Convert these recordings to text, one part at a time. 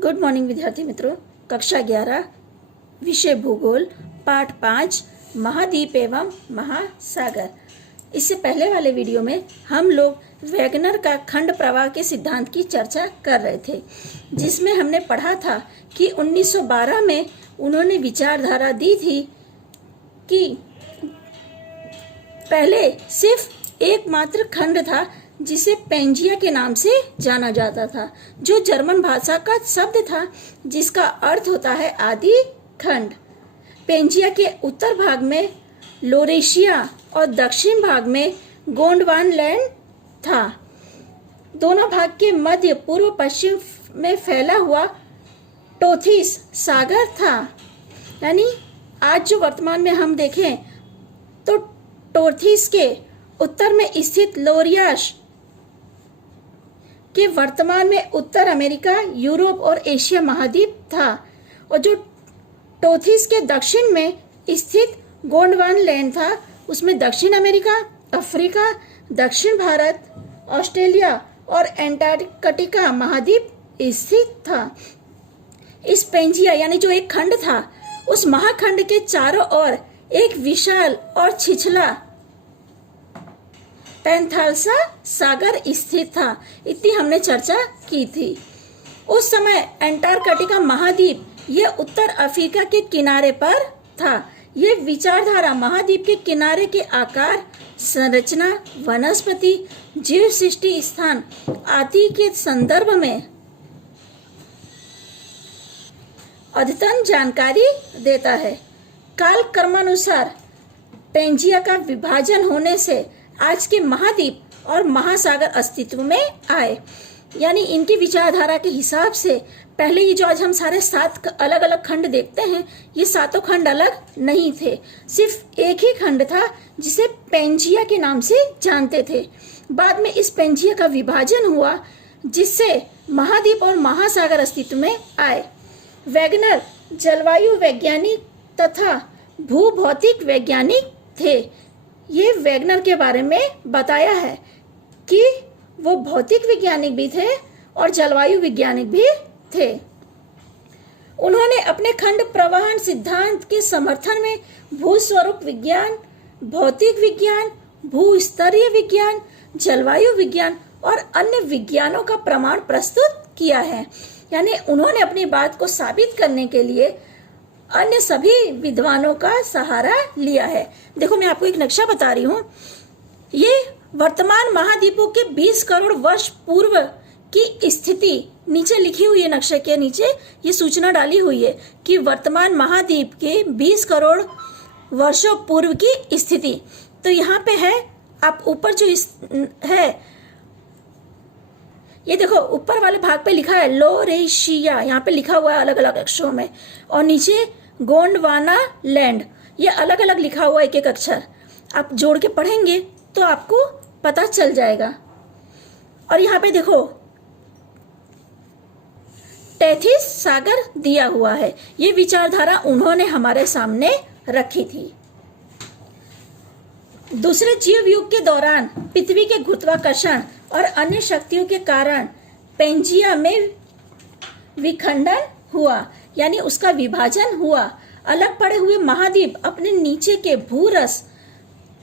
Good morning विद्यार्थी मित्रों। कक्षा 11 विषय भूगोल पाठ 5 महाद्वीप एवं महासागर। इससे पहले वाले वीडियो में हम लोग वैगनर का खंड प्रवाह के सिद्धांत की चर्चा कर रहे थे, जिसमें हमने पढ़ा था कि 1912 में उन्होंने विचारधारा दी थी कि पहले सिर्फ एकमात्र खंड था जिसे पेंजिया के नाम से जाना जाता था, जो जर्मन भाषा का शब्द था जिसका अर्थ होता है आदि खंड। पेंजिया के उत्तर भाग में लोरेशिया और दक्षिण भाग में गोंडवानलैंड था। दोनों भाग के मध्य पूर्व पश्चिम में फैला हुआ टोथिस सागर था। यानी आज जो वर्तमान में हम देखें तो टोथिस के उत्तर में स्थित लोरियास के वर्तमान में उत्तर अमेरिका, यूरोप और एशिया महाद्वीप था, और जो टोथिस के दक्षिण में स्थित गोंडवानलैंड था उसमें दक्षिण अमेरिका, अफ्रीका, दक्षिण भारत, ऑस्ट्रेलिया और एंटार्कटिका महाद्वीप स्थित था। इस पेंजिया यानी जो एक खंड था, उस महाखंड के चारों ओर एक विशाल और छिछला पैंथालसा सागर स्थित था। इतनी हमने चर्चा की थी। उस समय एंटार्कटिका महाद्वीप यह उत्तर अफ्रीका के किनारे पर था। यह विचारधारा महाद्वीप के किनारे के आकार, संरचना, वनस्पति, जीव सृष्टि स्थान आदि के संदर्भ में अद्यतन जानकारी देता है। काल क्रमानुसार पेंजिया का विभाजन होने से आज के महाद्वीप और महासागर अस्तित्व में आए। यानी इनकी विचारधारा के हिसाब से पहले ये जो आज हम सारे 7 अलग अलग खंड देखते हैं, ये सातों खंड अलग नहीं थे। सिर्फ एक ही खंड था जिसे पेंजिया के नाम से जानते थे। बाद में इस पेंजिया का विभाजन हुआ जिससे महाद्वीप और महासागर अस्तित्व में आए। वैगनर जलवायु वैज्ञानिक तथा भूभौतिक वैज्ञानिक थे। ये वैगनर के बारे में बताया है कि वो भौतिक वैज्ञानिक भी थे और जलवायु वैज्ञानिक भी थे। उन्होंने अपने खंड प्रवहन सिद्धांत के समर्थन में भूस्वरूप विज्ञान, भौतिक विज्ञान, भूस्तरीय विज्ञान, जलवायु विज्ञान और अन्य विज्ञानों का प्रमाण प्रस्तुत किया है। यानी उन्होंने अपनी बात को साबित करने के लिए अन्य सभी विद्वानों का सहारा लिया है। देखो, मैं आपको एक नक्शा बता रही हूँ। ये वर्तमान महाद्वीपों के 20 करोड़ वर्ष पूर्व की स्थिति नीचे लिखी हुई है। नक्शे के नीचे ये सूचना डाली हुई है कि वर्तमान महाद्वीप के 20 करोड़ वर्षों पूर्व की स्थिति। तो यहाँ पे है, आप ऊपर जो है ये देखो, ऊपर वाले भाग पे लिखा है लोरेशिया, यहाँ पे लिखा हुआ है अलग अलग अक्षरों में, और नीचे गोंडवाना लैंड, ये अलग अलग लिखा हुआ एक एक अक्षर। आप जोड़ के पढ़ेंगे तो आपको पता चल जाएगा। और यहाँ पे देखो टेथिस सागर दिया हुआ है। ये विचारधारा उन्होंने हमारे सामने रखी थी। दूसरे जीव युग के दौरान पृथ्वी के गुरुत्वाकर्षण और अन्य शक्तियों के कारण पेंजिया में विखंडन हुआ, यानी उसका विभाजन हुआ। अलग पड़े हुए महाद्वीप अपने नीचे के भूरस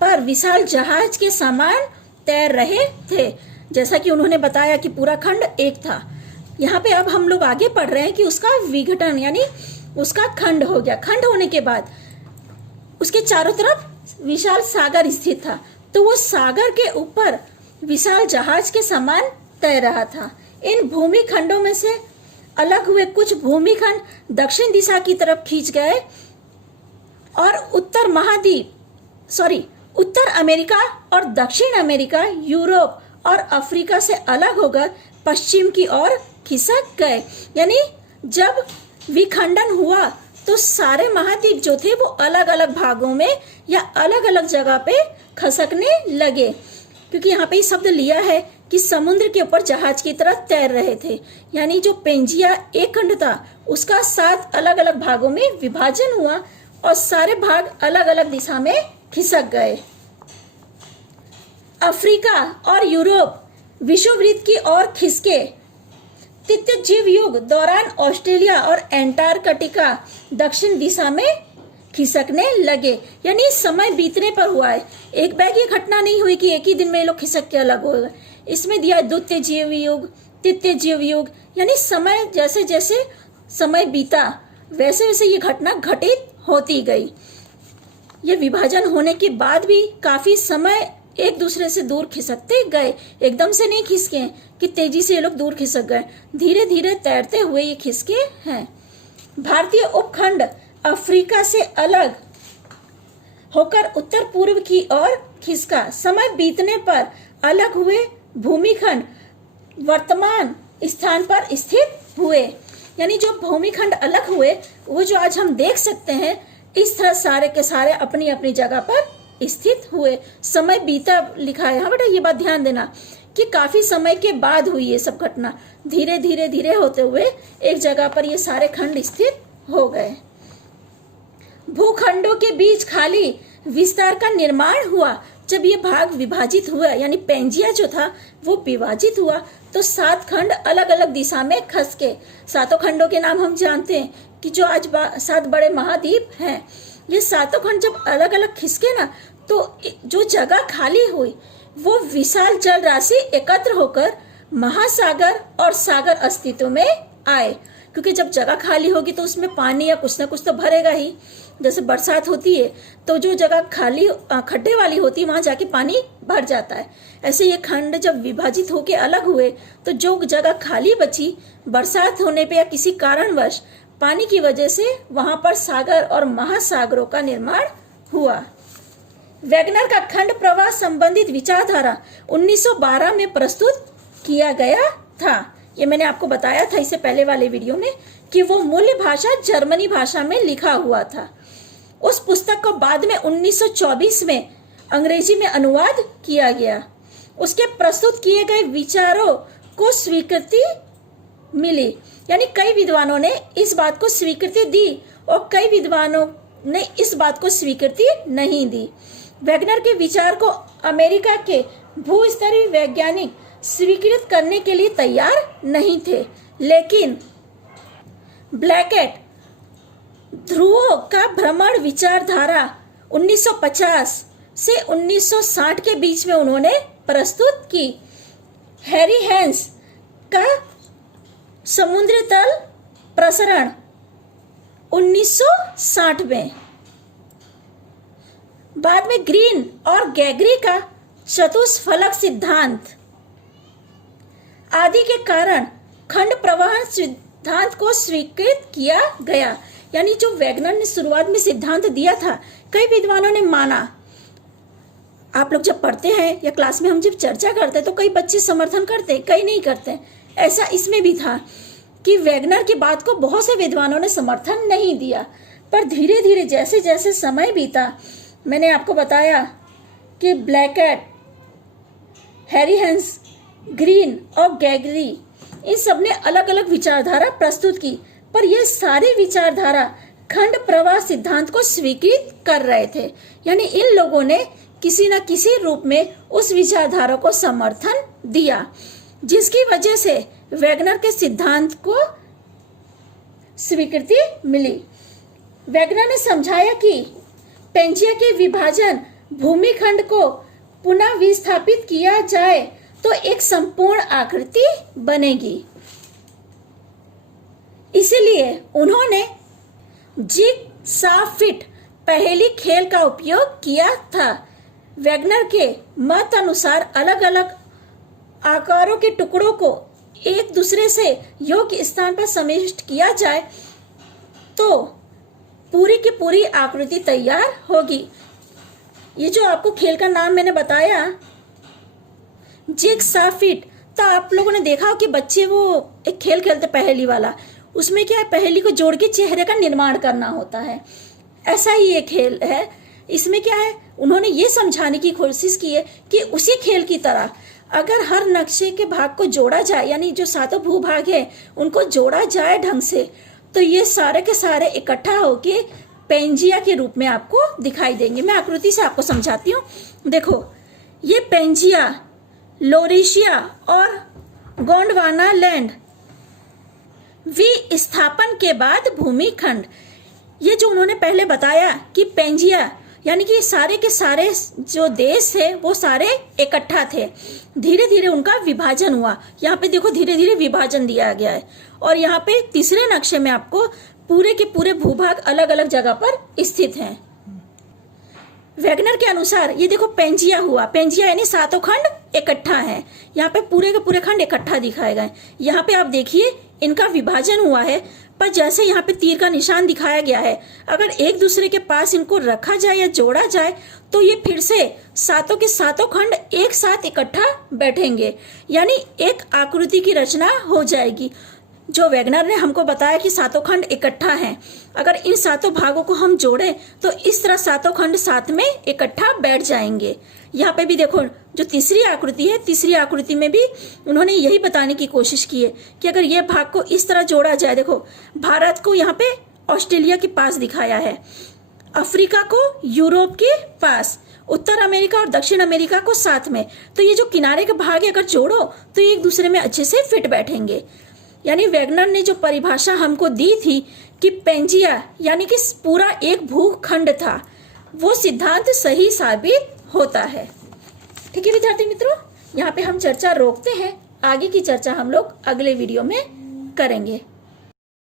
पर विशाल जहाज के समान तैर रहे थे। जैसा कि उन्होंने बताया कि पूरा खंड एक था। यहाँ पे अब हम लोग आगे पढ़ रहे हैं कि उसका विघटन यानी उसका खंड हो गया। खंड होने के बाद उसके चारों तरफ विशाल सागर स्थित था, तो वो सागर के ऊपर विशाल जहाज के समान तैर रहा था। इन भूमि खंडों में से अलग हुए कुछ भूमिखंड दक्षिण दिशा की तरफ खींच गए और उत्तर अमेरिका और दक्षिण अमेरिका, यूरोप और अफ्रीका से अलग होकर पश्चिम की ओर खिसक गए। यानी जब विखंडन हुआ तो सारे महाद्वीप जो थे वो अलग अलग भागों में या अलग अलग जगह पे खसकने लगे, क्योंकि यहाँ पे शब्द लिया है कि समुद्र के ऊपर जहाज की तरह तैर रहे थे। यानी जो पेंजिया एक खंड था उसका 7 अलग अलग भागों में विभाजन हुआ और सारे भाग अलग अलग दिशा में खिसक गए। अफ्रीका और यूरोप विषुववृत्त की ओर खिसके तृतीय जीव युग दौरान ऑस्ट्रेलिया और एंटार्कटिका दक्षिण दिशा में खिसकने लगे। यानी समय बीतने पर हुआ है, एक बैग ये घटना नहीं हुई कि एक ही दिन में ये लोग खिसक के अलग हो गए। इसमें दिया द्वितीय जीव युग, तृतीय जीव युग, यानी समय जैसे जैसे समय बीता वैसे वैसे ये घटना घटित होती गई। ये विभाजन होने के बाद भी काफी समय एक दूसरे से दूर खिसकते गए, एकदम से नहीं खिसके कि तेजी से ये लोग दूर खिसक गए, धीरे धीरे तैरते हुए ये खिसके हैं। भारतीय उपखंड अफ्रीका से अलग होकर उत्तर पूर्व की ओर खिसका। समय बीतने पर अलग हुए भूमिखंड वर्तमान स्थान पर स्थित हुए। यानी जो भूमिखंड अलग हुए वो जो आज हम देख सकते हैं, इस तरह सारे के सारे अपनी अपनी जगह पर स्थित हुए। समय बीता लिखा है, हाँ बेटा ये बात ध्यान देना कि काफी समय के बाद हुई ये सब घटना, धीरे धीरे धीरे होते हुए एक जगह पर ये सारे खंड स्थित हो गए। भूखंडों के बीच खाली विस्तार का निर्माण हुआ। जब ये भाग विभाजित हुआ, यानी पेंजिया जो था वो विभाजित हुआ, तो 7 खंड अलग अलग दिशा में खसके। 7 खंडों के नाम हम जानते हैं कि जो आज 7 बड़े महाद्वीप हैं, ये 7 खंड जब अलग अलग खिसके ना, तो जो जगह खाली हुई वो विशाल जल राशि एकत्र होकर महासागर और सागर अस्तित्व में आए। क्योंकि जब जगह खाली होगी तो उसमें पानी या कुछ ना कुछ तो भरेगा ही। जैसे बरसात होती है तो जो जगह खाली खड्डे वाली होती है वहां जाके पानी भर जाता है। ऐसे ये खंड जब विभाजित होके अलग हुए तो जो जगह खाली बची, बरसात होने पे या किसी कारणवश पानी की वजह से वहां पर सागर और महासागरों का निर्माण हुआ। वैगनर का खंड प्रवाह संबंधित विचारधारा 1912 में प्रस्तुत किया गया था। ये मैंने आपको बताया था इससे पहले वाले वीडियो में कि वो मूल भाषा जर्मनी भाषा में लिखा हुआ था। उस पुस्तक को बाद में 1924 में अंग्रेजी में अनुवाद किया गया। उसके प्रस्तुत किए गए विचारों को स्वीकृति मिली, यानी कई विद्वानों ने इस बात को स्वीकृति दी और कई विद्वानों ने इस बात को स्वीकृति नहीं दी। वैगनर के विचार को अमेरिका के भूस्तरीय वैज्ञानिक स्वीकृत करने के लिए तैयार नहीं थे, लेकिन ब्लैकेट ध्रुवों का भ्रमण विचारधारा 1950 से 1960 के बीच में उन्होंने प्रस्तुत की। हैरी हैंस का समुद्री तल प्रसरण 1960 में, बाद में ग्रीन और गैगरी का चतुष्फलक सिद्धांत आदि के कारण खंड प्रवाहन सिद्धांत को स्वीकृत किया गया। यानी जो वैगनर ने शुरुआत में सिद्धांत दिया था, कई विद्वानों ने माना। आप लोग जब पढ़ते हैं या क्लास में हम जब चर्चा करते हैं तो कई बच्चे समर्थन करते, कई नहीं करते। ऐसा इसमें भी था कि वैगनर की बात को बहुत से विद्वानों ने समर्थन नहीं दिया, पर धीरे धीरे जैसे जैसे समय बीता, मैंने आपको बताया कि ब्लैकेट, हैरी हैंस, ग्रीन और गैगरी, इन सब ने अलग अलग विचारधारा प्रस्तुत की, पर यह सारी विचारधारा खंड प्रवाह सिद्धांत को स्वीकृत कर रहे थे। यानी इन लोगों ने किसी न किसी रूप में उस विचारधारा को समर्थन दिया, जिसकी वजह से वैगनर के सिद्धांत को स्वीकृति मिली। वैगनर ने समझाया कि पेंजिया के विभाजन भूमिखंड को पुनः विस्थापित किया जाए तो एक संपूर्ण आकृति बनेगी। इसलिए उन्होंने जिग-सा-फिट पहेली खेल का उपयोग किया था। वैगनर के मत अनुसार अलग अलग आकारों के टुकड़ों को एक दूसरे से योग्य स्थान पर समिष्ट किया जाए तो पूरी की पूरी आकृति तैयार होगी। ये जो आपको खेल का नाम मैंने बताया, जिग-सा-फिट, तो आप लोगों ने देखा हो कि बच्चे वो एक खेल खेलते पहेली वाला, उसमें क्या है, पहेली को जोड़ के चेहरे का निर्माण करना होता है। ऐसा ही ये खेल है। इसमें क्या है, उन्होंने ये समझाने की कोशिश की है कि उसी खेल की तरह अगर हर नक्शे के भाग को जोड़ा जाए, यानी जो 7 भूभाग है उनको जोड़ा जाए ढंग से, तो ये सारे के सारे इकट्ठा होके पेंजिया के रूप में आपको दिखाई देंगे। मैं आकृति से आपको समझाती हूँ। देखो, ये पेंजिया, लोरेशिया और गोंडवाना लैंड विस्थापन के बाद भूमिखंड। ये जो उन्होंने पहले बताया कि पेंजिया यानी कि सारे के सारे जो देश थे वो सारे इकट्ठा थे, धीरे धीरे उनका विभाजन हुआ। यहाँ पे देखो धीरे धीरे विभाजन दिया गया है और यहाँ पे तीसरे नक्शे में आपको पूरे के पूरे भूभाग अलग अलग जगह पर स्थित हैं। वैगनर के अनुसार ये देखो पेंजिया हुआ, पेंजिया यानी सातों खंड इकट्ठा हैं। यहाँ पे पूरे के पूरे खंड इकट्ठा दिखाए गए। यहाँ पे आप देखिए इनका विभाजन हुआ है, पर जैसे यहाँ पे तीर का निशान दिखाया गया है, अगर एक दूसरे के पास इनको रखा जाए या जोड़ा जाए तो ये फिर से सातों के सातों खंड एक साथ इकट्ठा बैठेंगे, यानी एक आकृति की रचना हो जाएगी। जो वैगनर ने हमको बताया कि सातों खंड इकट्ठा हैं, अगर इन सातों भागों को हम जोड़ें तो इस तरह सातों खंड साथ में इकट्ठा बैठ जाएंगे। यहाँ पे भी देखो जो तीसरी आकृति है, तीसरी आकृति में भी उन्होंने यही बताने की कोशिश की है कि अगर ये भाग को इस तरह जोड़ा जाए, देखो भारत को यहाँ पे ऑस्ट्रेलिया के पास दिखाया है, अफ्रीका को यूरोप के पास, उत्तर अमेरिका और दक्षिण अमेरिका को साथ में, तो ये जो किनारे के भाग है अगर जोड़ो तो ये एक दूसरे में अच्छे से फिट बैठेंगे। यानी वैगनर ने जो परिभाषा हमको दी थी कि पेंजिया यानी कि पूरा एक भूखंड था, वो सिद्धांत सही साबित होता है। ठीक है विद्यार्थी मित्रों, यहाँ पे हम चर्चा रोकते हैं, आगे की चर्चा हम लोग अगले वीडियो में करेंगे।